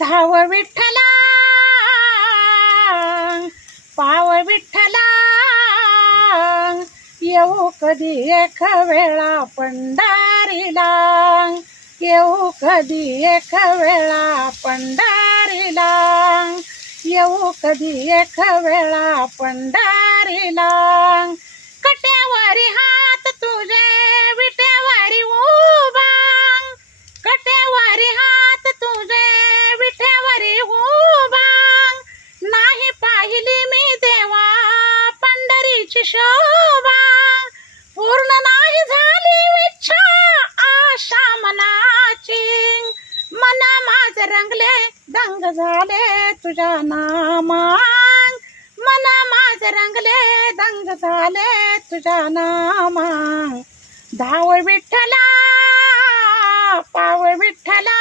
धाव विठ्ठला पाव विठ्ठला येऊ कधी एक वेळा पंढरीला येऊ कधी एक वेळा पंढरीला येऊ कधी एक वेळा पंढरीला कट्यावरी हात तुझे विटेवारी उभा कट्यावरी हात तुझे विटेवारी उभा नाही पाहिली मी देवा पंढरीची शोभा पूर्ण नाही झाली इच्छा आशा मनाची मना माझ रंगले दंग झाले तुझ्या नामांग मना माझ रंगले दंग झाले तुझ्या नामांग धाव विठ्ठला पाव विठ्ठला